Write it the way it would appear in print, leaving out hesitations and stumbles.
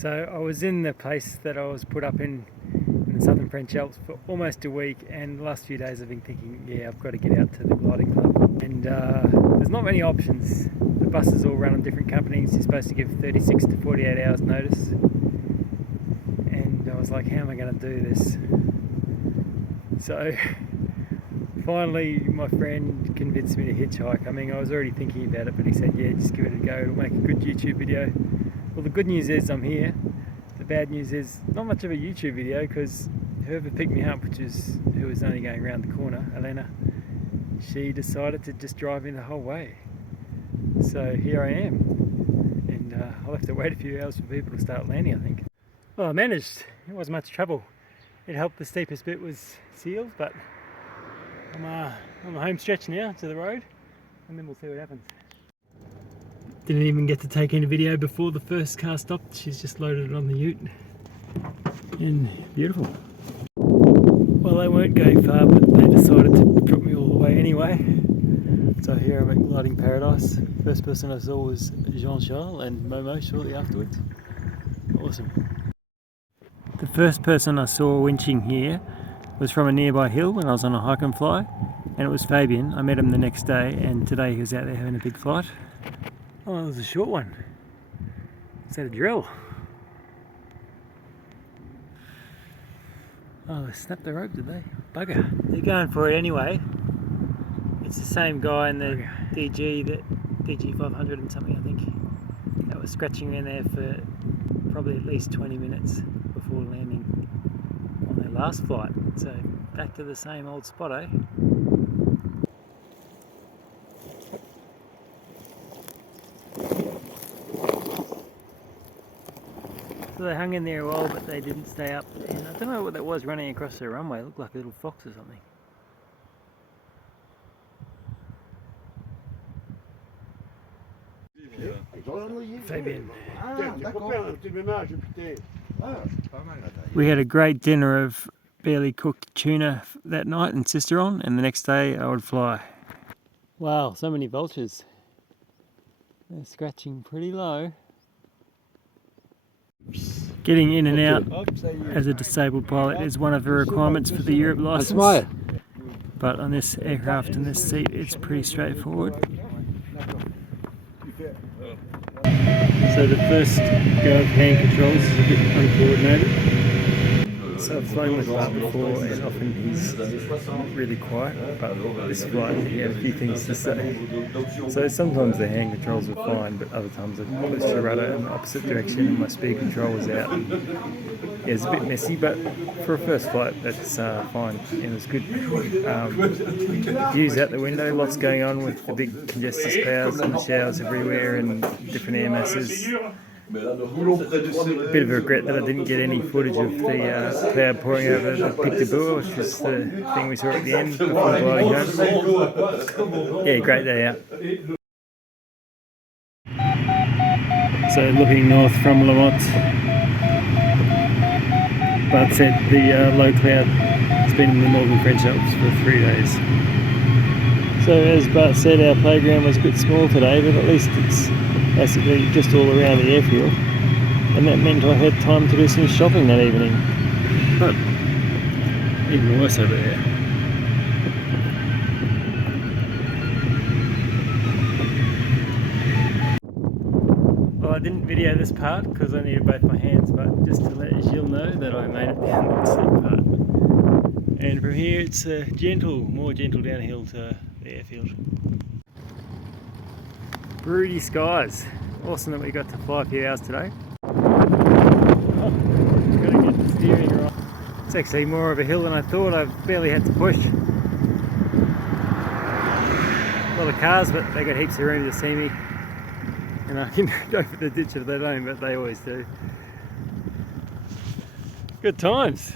So I was in the place that I was put up in the southern French Alps for almost a week, and the last few days I've been thinking, yeah, I've got to get out to the gliding club. And there's not many options. The buses all run on different companies. You're supposed to give 36 to 48 hours notice. And I was like, how am I going to do this? So finally my friend convinced me to hitchhike. I mean, I was already thinking about it, but he said, yeah, just give it a go. It'll make a good YouTube video. Well, the good news is I'm here. The bad news is not much of a YouTube video, because whoever picked me up, who was only going around the corner, Elena, she decided to just drive in the whole way. So here I am, and I'll have to wait a few hours for people to start landing, I think. Well, I managed. It wasn't much trouble. It helped the steepest bit was sealed, but I'm on the home stretch now to the road, and then we'll see what happens. Didn't even get to take any video before the first car stopped. She's just loaded it on the ute. And beautiful. Well, they weren't going far, but they decided to drop me all the way anyway. So here I'm at Gliding Paradise. First person I saw was Jean-Charles and Momo shortly afterwards. Awesome. The first person I saw winching here was from a nearby hill when I was on a hike and fly, and it was Fabian. I met him the next day, and today he was out there having a big flight. Oh, it was a short one. Is that a drill? Oh, they snapped the rope, did they? Bugger. They're going for it anyway. It's the same guy in the DG 500 and something, I think, that was scratching around there for probably at least 20 minutes before landing on their last flight. So back to the same old spot, eh? So they hung in there a while, but they didn't stay up. And I don't know what that was running across the runway. It looked like a little fox or something. Fabian. We had a great dinner of barely cooked tuna that night in Cisteron, and the next day I would fly. Wow, so many vultures. They're scratching pretty low. Getting in and out as a disabled pilot is one of the requirements for the Europe license. But on this aircraft and this seat, it's pretty straightforward. So the first go of hand controls is a bit uncoordinated. So I've flown with Bart before, and often he's really quiet, but this flight he had a few things to say. So sometimes the hand controls were fine, but other times I pushed the rudder in the opposite direction and my speed control was out. Yeah, it's a bit messy, but for a first flight that's fine. And it was good views out the window, lots going on with the big congested clouds and the showers everywhere and different air masses. A bit of a regret that I didn't get any footage of the cloud pouring over the Pic de Boer, which was the thing we saw at the end before gliding home. Yeah, great day out. So looking north from La Motte, Bart said the low cloud has been in the northern French Alps for 3 days. So as Bart said, our playground was a bit small today, but at least it's basically just all around the airfield, and that meant I had time to do some shopping that evening. But even worse over there. Well, I didn't video this part because I needed both my hands, but just to let Gilles know that I made it down the steep part. And from here it's a more gentle downhill to the airfield. Broody skies. Awesome that we got to fly a few hours today. Oh, just got to get the steering right. It's actually more of a hill than I thought. I've barely had to push. A lot of cars, but they got heaps of room to see me. And I can go for the ditch if they don't, but they always do. Good times.